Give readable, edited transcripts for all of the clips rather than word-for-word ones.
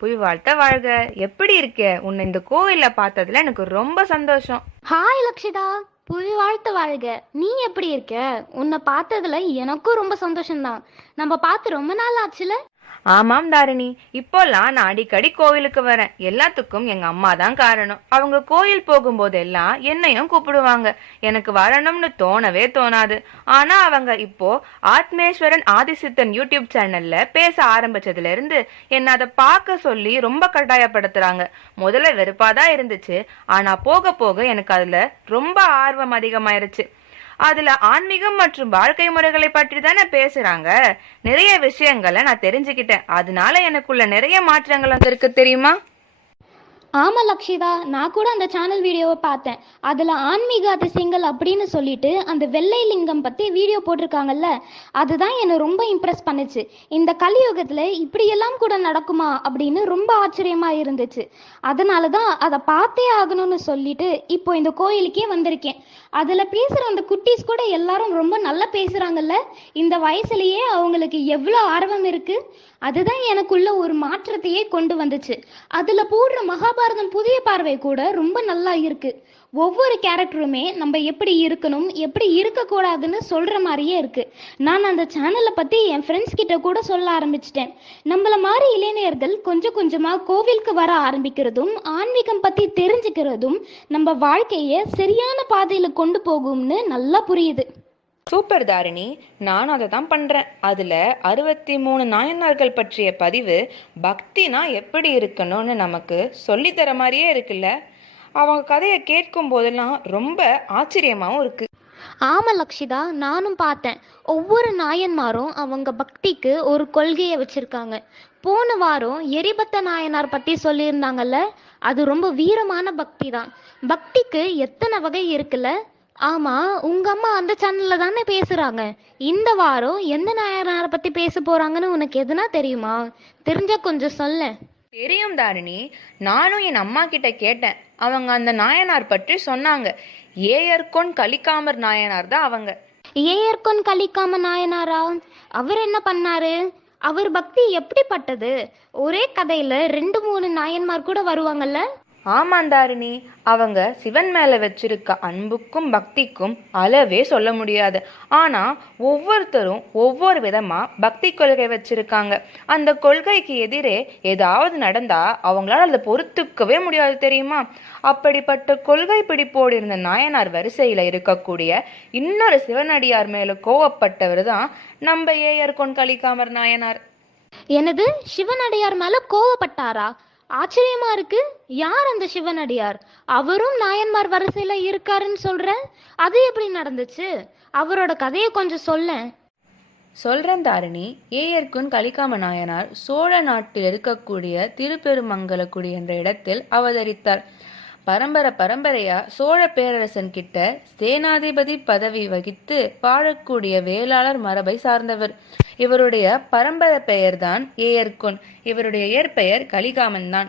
புவி வாழ்த்த வாழ்க. எப்படி இருக்க? உன்னை இந்த கோவில்ல பார்த்ததுல எனக்கு ரொம்ப சந்தோஷம். ஹாய் லக்ஷிதா, புவி வாழ்த்து வாழ்க. நீ எப்படி இருக்க? உன்னை பார்த்ததுல எனக்கும் ரொம்ப சந்தோஷம்தான். நம்ம பார்த்து ரொம்ப நாள் ஆச்சுல. ஆமாம் தாரிணி, இப்போல்லாம் நான் அடிக்கடி கோவிலுக்கு வரேன். எல்லாத்துக்கும் எங்க அம்மா தான் காரணம். அவங்க கோயில் போகும்போதெல்லாம் என்னையும் கூப்பிடுவாங்க. எனக்கு வரணும்னு தோணவே தோணாது. ஆனா அவங்க இப்போ ஆத்மேஸ்வரன் ஆதிசித்தன் யூடியூப் சேனல்ல பேச ஆரம்பிச்சதுல இருந்து என்ன அதை பார்க்க சொல்லி ரொம்ப கட்டாயப்படுத்துறாங்க. முதல்ல வெறுப்பாதான் இருந்துச்சு. ஆனா போக போக எனக்கு அதுல ரொம்ப ஆர்வம் அதிகமாயிருச்சு. அதுல ஆன்மீகம் மற்றும் வாழ்க்கை முறைகளை பற்றி தானே பேசுறாங்க. நிறைய விஷயங்களை நான் தெரிஞ்சுக்கிட்டேன். அதனால எனக்குள்ள நிறைய மாற்றங்கள் வந்திருக்கு தெரியுமா? ஆமா லக்ஷிதா, நான் கூட அந்த சேனல் வீடியோவை பார்த்தேன். அதுல ஆன்மீக அதிசயங்கள் அப்படின்னு சொல்லிட்டு அந்த வெள்ளை லிங்கம் பத்தி வீடியோ போட்டிருக்காங்கல்ல, அதுதான் என்னை ரொம்ப இம்ப்ரெஸ் பண்ணுச்சு. இந்த கலியுகத்துல இப்படியெல்லாம் கூட நடக்குமா அப்படின்னு ரொம்ப ஆச்சரியமா இருந்துச்சு. அதனாலதான் அதை பார்த்தே ஆகணும்னு சொல்லிட்டு இப்போ இந்த கோயிலுக்கே வந்திருக்கேன். அதுல பேசுற அந்த குட்டீஸ் கூட எல்லாரும் ரொம்ப நல்லா பேசுறாங்கல்ல. இந்த வயசுலயே அவங்களுக்கு எவ்வளவு ஆர்வம் இருக்கு. அதுதான் எனக்குள்ள ஒரு மாற்றத்தையே கொண்டு வந்துச்சு. அதுல போடுற மகாபாரதம் புதிய பார்வை கூட ரொம்ப நல்லா இருக்கு. ஒவ்வொரு கேரக்டருமே நம்ம எப்படி இருக்கணும், எப்படி இருக்கக்கூடாதுன்னு சொல்ற மாதிரியே இருக்கு. நான் அந்த சேனலை பத்தி என் ஃப்ரெண்ட்ஸ் கிட்ட கூட சொல்ல ஆரம்பிச்சிட்டேன். நம்மள மாதிரி இளைஞர்கள் கொஞ்சம் கொஞ்சமா கோவிலுக்கு வர ஆரம்பிக்கிறதும் ஆன்மீகம் பத்தி தெரிஞ்சுக்கிறதும் நம்ம வாழ்க்கைய சரியான பாதையில கொண்டு போகும்னு நல்லா புரியுது. சூப்பர் தாரிணி, நானும் அதை தான் பண்றேன். அதுல 63 நாயன்மார்கள் பற்றிய பதிவு பக்தினா எப்படி இருக்கணும்னு நமக்கு சொல்லித்தர மாதிரியே இருக்குல்ல. அவங்க கதையை கேட்கும் போதெல்லாம் ரொம்ப ஆச்சரியமாவும் இருக்கு. ஆமா லக்ஷிதா, நானும் பார்த்தேன். ஒவ்வொரு நாயன்மாரும் அவங்க பக்திக்கு ஒரு கொள்கையை வச்சிருக்காங்க. போன வாரம் எரிபத்த நாயனார் பத்தி சொல்லியிருந்தாங்கல்ல, அது ரொம்ப வீரமான பக்தி தான். பக்திக்கு எத்தனை வகை இருக்குல்ல. ஆமா, உங்க அம்மா அந்த சேனல்ல தானே பேசுறாங்க. இந்த வாரம் எந்த நாயனாரை பத்தி பேச போறாங்கன்னு உனக்கு எதுனா தெரியுமா? தெரிஞ்சா கொஞ்சம் சொல்ல. தெரியும் தாரிணி, நானும் என் அம்மா கிட்ட கேட்டேன். அவங்க அந்த நாயனார் பற்றி சொன்னாங்க. ஏயர்கொன் கலிக்காமர் நாயனார் தான் அவங்க. ஏயர்கொன் கலிக்காம நாயனாரா? அவர் என்ன பண்ணாரு? அவர் பக்தி எப்படிப்பட்டது? ஒரே கதையில 2 3 நாயன்மார் கூட வருவாங்கல்ல. ஆமாந்தாரிணி, அவங்க சிவன் மேல வச்சிருக்க அன்புக்கும் பக்திக்கும் அளவே சொல்ல முடியாது. ஆனா ஒவ்வொருத்தரும் ஒவ்வொரு விதமா பக்தி கொள்கை வச்சிருக்காங்க. அந்த கொள்கைக்கு எதிரே ஏதாவது நடந்தா அவங்களால அதை பொறுத்துக்கவே முடியாது தெரியுமா? அப்படிப்பட்ட கொள்கை பிடிப்போடு இருந்த நாயனார் வரிசையில இருக்கக்கூடிய இன்னொரு சிவனடியார் மேல கோவப்பட்டவர் தான் நம்ம ஏயர்கொன் கலிக்காமர் நாயனார். எனது சிவனடியார் மேல கோவப்பட்டாரா? ஆச்சரியமா இருக்கு. யார் அந்த சிவனடியார்? அவரும் நாயன்மார் வரிசையில இருக்காருன்னு சொல்ற, அது எப்படி நடந்துச்சு? அவரோட கதையை கொஞ்சம் சொல்ல. சொல்றேன் தாரிணி. ஏயர்கொன் கலிக்காம நாயனார் சோழ நாட்டில் இருக்கக்கூடிய திருப்பெருமங்கலக்குடி என்ற இடத்தில் அவதரித்தார். பரம்பரையா சோழ பேரரசன் கிட்ட சேனாதிபதி பதவி வகித்து வாழக்கூடிய வேளாளர் மரபை சார்ந்தவர். இவருடைய பரம்பரை பெயர்தான் ஏயர்கொன். இவருடைய இயற்பெயர் கலிகாமன் தான்.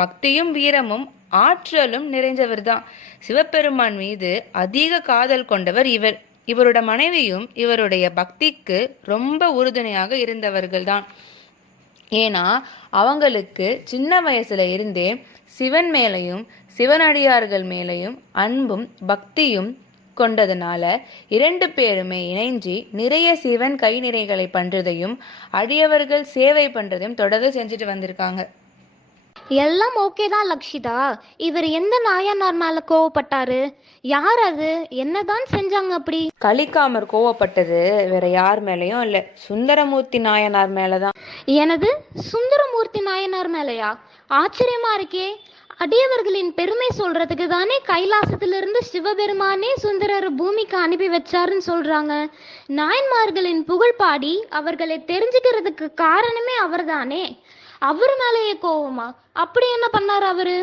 பக்தியும் வீரமும் ஆற்றலும் நிறைஞ்சவர் தான். சிவபெருமான் மீது அதிக காதல் கொண்டவர் இவர். இவரோட மனைவியும் இவருடைய பக்திக்கு ரொம்ப உறுதுணையாக இருந்தவர்கள் தான். ஏன்னா அவங்களுக்கு சின்ன வயசுல இருந்தே சிவன் மேலையும் சிவனடியார்கள் மேலையும் அன்பும் பக்தியும் கொண்டதுனால 2 பேருமே இணைஞ்சி நிறைய சிவன் கை நிறைகளை பண்றதையும் அடியவர்கள் சேவை பண்றதையும் தொடர்ந்து செஞ்சுட்டு வந்திருக்காங்க. எல்லாம் ஓகே தான் லக்ஷிதா. இவர் எந்த நாயனார் மேல கோவப்பட்டாரு? யார் அது? என்னதான் செஞ்சாங்க அப்படி? கலிக்காமர் கோவப்பட்டது வேற யார் மேலயும் இல்ல, சுந்தரமூர்த்தி நாயனார் மேலதான். எனது சுந்தரமூர்த்தி நாயனார் மேலையா? ஆச்சரியமா இருக்கே. அடியவர்களின் பெருமை சொல்றதுக்கு தானே கைலாசத்திலிருந்து சிவபெருமானே சுந்தரர் பூமிக்கு அனுப்பி வச்சாருன்னு சொல்றாங்க. நாயன்மார்களின் புகழ் பாடி அவர்களை தெரிஞ்சுக்கிறதுக்கு காரணமே அவர்தானே. அவர் மேலேயே கோவமா? அப்படி என்ன பண்ணார் அவரு?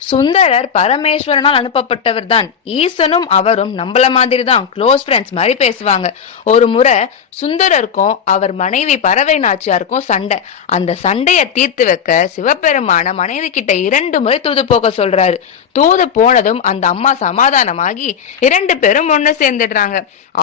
சுந்தரர் பரமேஸ்வரனால் அனுப்பப்பட்டவர் தான். ஈசனும் அவரும் நம்மள மாதிரி தான் க்ளோஸ் ஃப்ரெண்ட்ஸ் மாதிரி பேசுவாங்க. ஒரு முறை சுந்தரருக்கும் அவர் மனைவி பறவை நாச்சியாருக்கும் சண்டை. அந்த சண்டைய தீர்த்து வைக்க சிவபெருமான மனைவி கிட்ட 2 முறை தூது போக சொல்றாரு. தூது போனதும் அந்த அம்மா சமாதானமாகி 2 பேரும் ஒண்ணு சேர்ந்துடுறாங்க.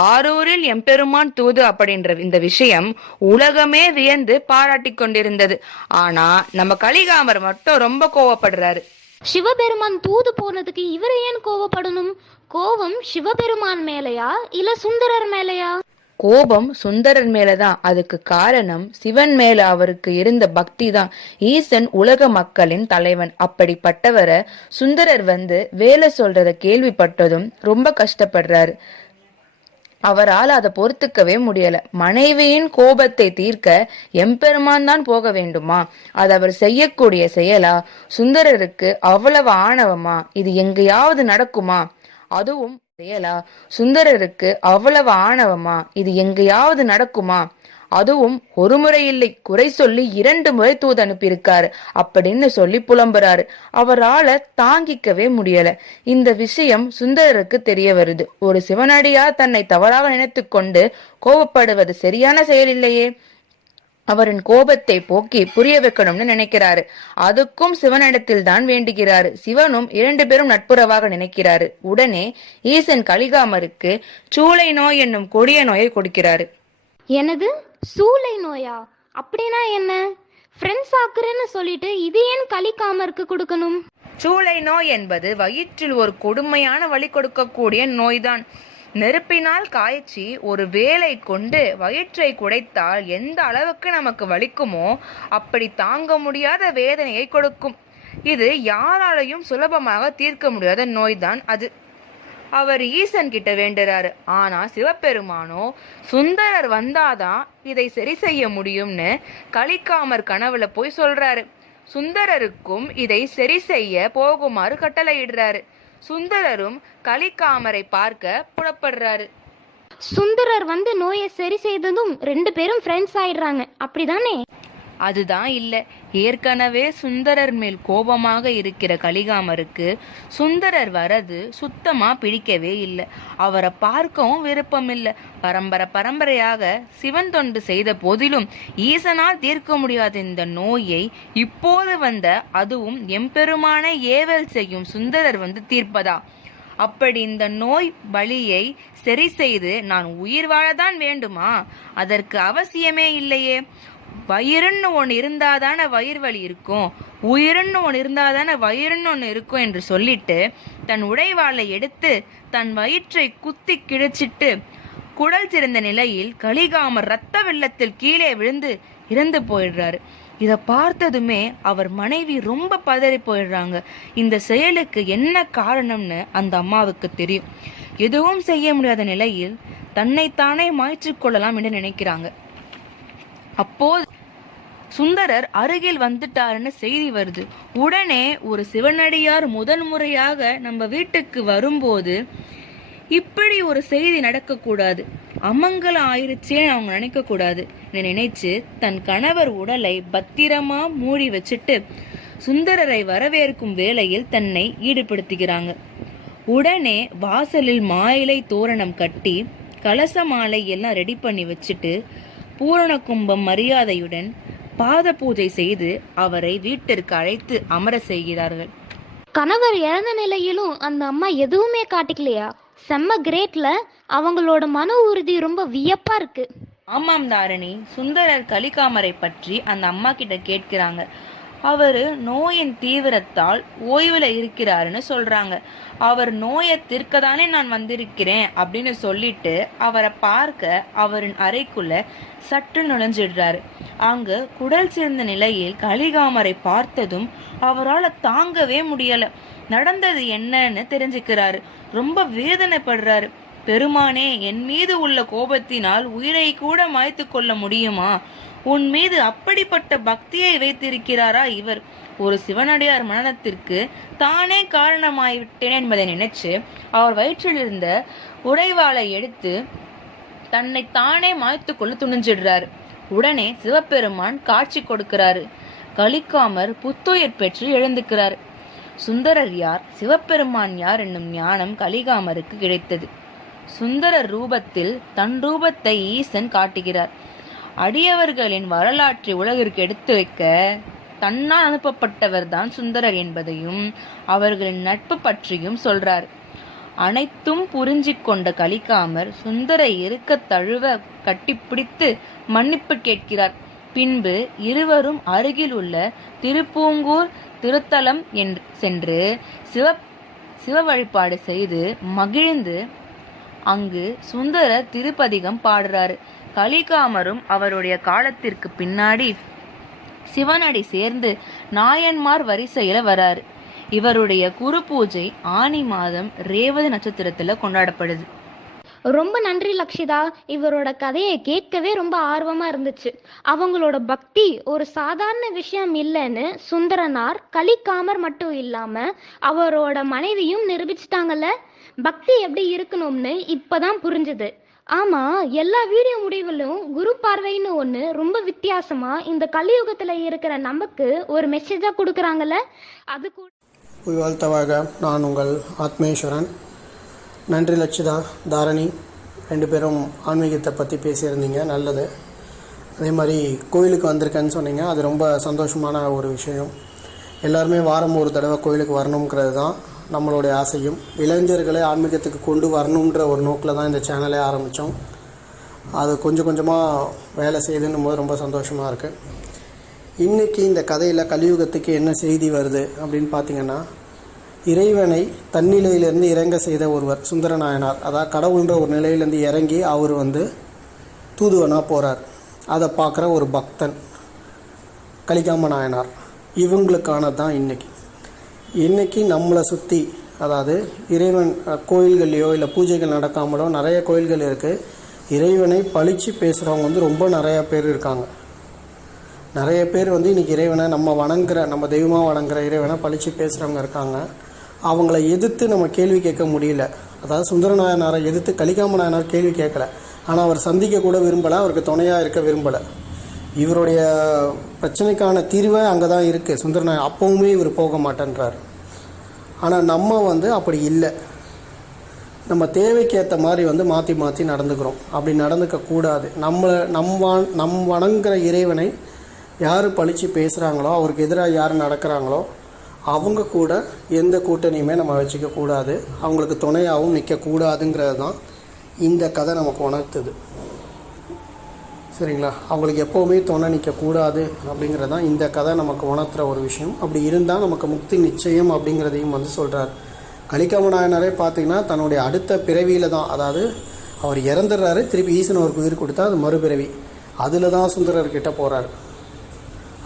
ஆரூரில் எம்பெருமான் தூது அப்படின்ற இந்த விஷயம் உலகமே வியந்து பாராட்டி கொண்டிருந்தது. ஆனா நம்ம கலிகாமர் மட்டும் ரொம்ப கோவப்படுறாரு. சிவபெருமான் தூது போனதுக்கு இவர் ஏன் கோவப்படணும்? கோவம் சிவபெருமான் மேலையா இல்ல சுந்தரர் மேலையா? கோபம் சுந்தரர் மேலதான். அதுக்கு காரணம் சிவன் மேல அவருக்கு இருந்த பக்தி தான். ஈசன் உலக மக்களின் தலைவன். அப்படிப்பட்டவரை சுந்தரர் வேலை சொல்றத கேள்விப்பட்டதும் ரொம்ப கஷ்டப்படுறாரு. அவரால் அதை பொறுத்துக்கவே முடியல. மனைவியின் கோபத்தை தீர்க்க எம்பெருமான் தான் போக வேண்டுமா? அது அவர் செய்யக்கூடிய செயலா? சுந்தரருக்கு அவ்வளவு ஆணவமா? இது எங்கேயாவது நடக்குமா? அதுவும் செயலா? சுந்தரருக்கு அவ்வளவு ஆணவமா? இது எங்கேயாவது நடக்குமா? அதுவும் ஒரு முறை இல்லை, குறை சொல்லி 2 முறை தூது அனுப்பியிருக்காரு அப்படின்னு சொல்லி புலம்புறாரு. அவரால தாங்கிக்கவே முடியல. இந்த விஷயம் சுந்தரருக்கு தெரிய வருது. ஒரு சிவனடியார் தன்னை தவறாக நினைத்து கொண்டு கோபப்படுவது சரியான செயல் இல்லையே. அவரின் கோபத்தை போக்கி புரிய வைக்கணும்னு நினைக்கிறாரு. அதுக்கும் சிவனிடத்தில் தான் வேண்டுகிறாரு. சிவனும் 2 பேரும் நட்புறவாக நினைக்கிறாரு. உடனே ஈசன் கலிகாமருக்கு சூளை நோய் என்னும் கொடிய நோயை கொடுக்கிறாரு. எனது சூளை நோயா? அப்படின்னா என்ன? ஃப்ரெண்ட்ஸ் ஆக்குறேன்னு சொல்லிட்டு இது ஏன் கலிகாமருக்கு கொடுக்கணும்? சூளை நோய் என்பது வயிற்றில் ஒரு கொடுமையான வலி கொடுக்கக்கூடிய நோய்தான். நெருப்பினால் காய்ச்சி ஒரு வேலை கொண்டு வயிற்றை குடைத்தால் எந்த அளவுக்கு நமக்கு வலிக்குமோ அப்படி தாங்க முடியாத வேதனையை கொடுக்கும். இது யாராலையும் சுலபமாக தீர்க்க முடியாத நோய்தான் அது. அவர் ஈசன் கிட்ட வேண்டுறாரு. ஆனா சிவபெருமானோ சுந்தரர் வந்தாதான் இதை சரி செய்ய முடியும்னு கலிகாமர் கனவுல போய் சொல்றாரு. சுந்தரருக்கும் இதை சரி செய்ய போகுமாறு கட்டளையிடுறாரு. சுந்தரரும் கலிகாமரை பார்க்க புறப்படுறாரு. சுந்தரர் நோயை சரி செய்ததும் 2 பேரும் ஃப்ரெண்ட்ஸ் ஆயிடுறாங்க, அப்படிதானே? அதுதான் இல்ல. ஏற்கனவே சுந்தரர் மேல் கோபமாக இருக்கிற கலிகாமருக்கு சுந்தரர் வரது சுத்தமா பிடிக்கவே இல்லை. அவரை பார்க்கவும் விருப்பம் இல்லை. பரம்பரையாக சிவன் தொண்டு செய்த போதிலும் ஈசனால் தீர்க்க முடியாத இந்த நோயை இப்போது அதுவும் எம்பெருமான ஏவல் செய்யும் சுந்தரர் தீர்ப்பதா? அப்படி இந்த நோய் வலியை சரி செய்து நான் உயிர் வாழதான் வேண்டுமா? அதற்கு அவசியமே இல்லையே. வயிறுன்னு ஒன்று இருந்தாதானே வயிறு வலி இருக்கும், உயிருன்னு ஒன்று இருந்தாதானே வயிறுன்னு ஒன்று இருக்கும் என்று சொல்லிட்டு தன் உடைவாளை எடுத்து தன் வயிற்றை குத்தி கிழிச்சிட்டு குடல் சிறந்த நிலையில் கலிகாமர் இரத்த வெள்ளத்தில் கீழே விழுந்து இறந்து போயிடுறாரு. இதை பார்த்ததுமே அவர் மனைவி ரொம்ப பதறி போயிடுறாங்க. இந்த செயலுக்கு என்ன காரணம்னு அந்த அம்மாவுக்கு தெரியும். எதுவும் செய்ய முடியாத நிலையில் தன்னைத்தானே மாய்ச்சி கொள்ளலாம் என்று நினைக்கிறாங்க. அப்போது சுந்தரர் அருகில் வந்துட்டாருன்னு செய்தி வருது. உடனே ஒரு சிவனடியார் முறையாக நம்ம வீட்டுக்கு வரும்போது இப்படி ஒரு செய்தி நடக்கக்கூடாது, அமங்கலம் ஆயிருச்சேன்னு அவங்க நினைக்க கூடாது நினைச்சு தன் கணவர் உடலை பத்திரமா மூடி வச்சுட்டு சுந்தரரை வரவேற்கும் வேளையில் தன்னை ஈடுபடுத்துகிறாங்க. உடனே வாசலில் மாயிலை தோரணம் கட்டி கலச மாலை எல்லாம் ரெடி பண்ணி வச்சுட்டு பூரண கும்பம் மரியாதையுடன் பாத பூஜை செய்து அவரை வீட்டிற்கு அழைத்து அமர செய்கிறார்கள். கணவர் இறந்த நிலையிலும் அந்த அம்மா எதுவுமே காட்டிக்கலையா? செம்ம கிரேட்ல. அவங்களோட மன உறுதி ரொம்ப வியப்பா இருக்கு. ஆமாம் தாரணி. சுந்தரர் கலிகாமரை பற்றி அந்த அம்மா கிட்ட கேட்கிறாங்க. அவரு நோயின் தீவிரத்தால் ஓய்வுல இருக்கிறாருன்னு சொல்றாங்க. அவர் நோயை தீர்க்கதானே நான் வந்திருக்கிறேன் அப்படின்னு சொல்லிட்டு அவரை பார்க்க அவரின் அறைக்குள்ள சற்று நுழைஞ்சிடுறாரு. அங்கு குடல் சேர்ந்த நிலையில் கலிகாமரை பார்த்ததும் அவரால் தாங்கவே முடியல. நடந்தது என்னன்னு தெரிஞ்சுக்கிறாரு. ரொம்ப வேதனைப்படுறாரு. பெருமானே, என் மீது உள்ள கோபத்தினால் உயிரை கூட மாய்த்து கொள்ள முடியுமா? உன் மீது அப்படிப்பட்ட பக்தியை வைத்திருக்கிறாரா இவர்? ஒரு சிவனடியார் மரணத்திற்கு தானே காரணமாய்விட்டேன் என்பதை நினைச்சு அவர் வயிற்றில் இருந்த உடைவாளை எடுத்து தன்னை தானே மாய்த்து கொள்ள துணிஞ்சிடுறாரு. உடனே சிவபெருமான் காட்சி கொடுக்கிறாரு. கலிகாமர் புத்துயிர் பெற்று எழுந்துக்கிறாரு. சுந்தரர் யார், சிவபெருமான் யார் என்னும் ஞானம் கலிகாமருக்கு கிடைத்தது. சுந்தரர் ரூபத்தில் தன் ரூபத்தை ஈசன் காட்டுகிறார். அடியவர்களின் வரலாற்றை உலகிற்கு எடுத்து வைக்க தன்னால் அனுப்பப்பட்டவர் தான் சுந்தரர் என்பதையும் அவர்களின் நட்பு பற்றியும் சொல்றார். அனைத்தும் புரிஞ்சிக் கொண்ட கலிகாமர் சுந்தரை இருக்க தழுவ கட்டிப்பிடித்து மன்னிப்பு கேட்கிறார். பின்பு இருவரும் அருகில் உள்ள திருப்பூங்கூர் திருத்தலம் சென்று சிவ வழிபாடு செய்து மகிழ்ந்து அங்கு சுந்தரர் திருப்பதிகம் பாடுறாரு. கலிகாமரும் அவருடைய காலத்திற்கு பின்னாடி சிவனடி சேர்ந்து நாயன்மார் வரிசையில வராரு. இவருடைய குரு பூஜை ஆனி மாதம் ரேவதி நட்சத்திரத்துல கொண்டாடப்படுது. ரொம்ப நன்றி லக்ஷிதா. இவரோட கதையை கேட்கவே ரொம்ப ஆர்வமா இருந்துச்சு. அவங்களோட பக்தி ஒரு சாதாரண விஷயம் இல்லைன்னு சுந்தரனார் கலிகாமர் மட்டும் இல்லாம அவரோட மனைவியும் நிரூபிச்சிட்டாங்கல்ல. பக்தி எப்படி இருக்கணும்னு இப்பதான் புரிஞ்சுது. ஆமா, எல்லா வீடியோ முடிவிலும் குரு பார்வைன்னு ஒன்று ரொம்ப வித்தியாசமா இந்த கலியுகத்துல இருக்கிற நமக்கு ஒரு மெசேஜா கொடுக்குறாங்கல்ல. அது கூட வாழ்த்தவாக நான் உங்கள் ஆத்மேஸ்வரன். நன்றி லட்சிதா, தாரணி, 2 பேரும் ஆன்மீகத்தை பற்றி பேசியிருந்தீங்க, நல்லது. அதே மாதிரி கோயிலுக்கு வந்திருக்கேன்னு சொன்னீங்க, அது ரொம்ப சந்தோஷமான ஒரு விஷயம். எல்லாருமே வாரம் ஒரு தடவை கோயிலுக்கு வரணுங்கிறது தான் நம்மளுடைய ஆசையும். இளைஞர்களை ஆன்மீகத்துக்கு கொண்டு வரணுன்ற ஒரு நோக்கில் தான் இந்த சேனலே ஆரம்பித்தோம். அது கொஞ்சம் கொஞ்சமாக வேலை செய்யுதுன்னும் போது ரொம்ப சந்தோஷமாக இருக்குது. இன்றைக்கி இந்த கதையில் கலியுகத்துக்கு என்ன செய்தி வருது அப்படின்னு பார்த்திங்கன்னா, இறைவனை தன்னிலையிலேருந்து இறங்க செய்த ஒருவர் சுந்தரநாயனார். அதாவது கடவுள்ன்ற ஒரு நிலையிலேருந்து இறங்கி அவர் தூதுவனாக போகிறார். அதை பார்க்குற ஒரு பக்தன் கலிகாம நாயனார். இவங்களுக்கானது தான் இன்றைக்கி நம்மளை சுற்றி, அதாவது இறைவன் கோயில்கள்லையோ இல்லை பூஜைகள் நடக்காமலோ நிறைய கோயில்கள் இருக்குது. இறைவனை பழித்து பேசுகிறவங்க ரொம்ப நிறையா பேர் இருக்காங்க. நிறைய பேர் இன்றைக்கி இறைவனை நம்ம தெய்வமாக வணங்குற இறைவனை பழித்து பேசுகிறவங்க இருக்காங்க. அவங்கள எதிர்த்து நம்ம கேள்வி கேட்க முடியல. அதாவது சுந்தரநாயனாரை எதிர்த்து கலிகாம நாயனார் கேள்வி கேட்கல, ஆனால் அவர் சந்திக்க கூட விரும்பலை, அவருக்கு துணையாக இருக்க விரும்பலை. இவருடைய பிரச்சனைக்கான தீர்வே அங்கே தான் இருக்குது. சுந்தரநாயனார் அப்பவுமே இவர் போக மாட்டேன்றார். ஆனால் நம்ம அப்படி இல்லை. நம்ம தேவைக்கு ஏற்ற மாதிரி மாற்றி மாற்றி நடந்துக்கிறோம். அப்படி நடந்துக்கக்கூடாது. நம் வணங்குற இறைவனை யார் பழித்து பேசுகிறாங்களோ, அவருக்கு எதிராக யார் நடக்கிறாங்களோ அவங்க கூட எந்த கூட்டணியுமே நம்ம வச்சுக்கக்கூடாது. அவங்களுக்கு துணையாகவும் நிற்கக்கூடாதுங்கிறது தான் இந்த கதை நமக்கு உணர்த்துது. சரிங்களா? அவங்களுக்கு எப்போவுமே துணை நிற்கக்கூடாது அப்படிங்கிறது தான் இந்த கதை நமக்கு உணர்த்துகிற ஒரு விஷயம். அப்படி இருந்தால் நமக்கு முக்தி நிச்சயம் அப்படிங்கிறதையும் சொல்கிறார். கலிகாம நாயனாரே பார்த்திங்கன்னா தன்னுடைய அடுத்த பிறவியில் தான், அதாவது அவர் இறந்துடுறாரு, திருப்பி ஈசன் அவருக்கு உயிர் கொடுத்தா அது மறுபிறவி, அதில் தான் சுந்தரர்கிட்ட போகிறார்.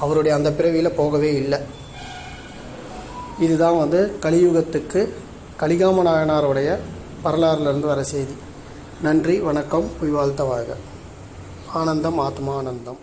அவருடைய அந்த பிறவியில் போகவே இல்லை. இதுதான் கலியுகத்துக்கு கலிகாம நாயனாருடைய வரலாறுலேருந்து வர செய்தி. நன்றி, வணக்கம், வாழ்த்தவாக. ஆனந்தம், ஆத்மா ஆனந்தம்.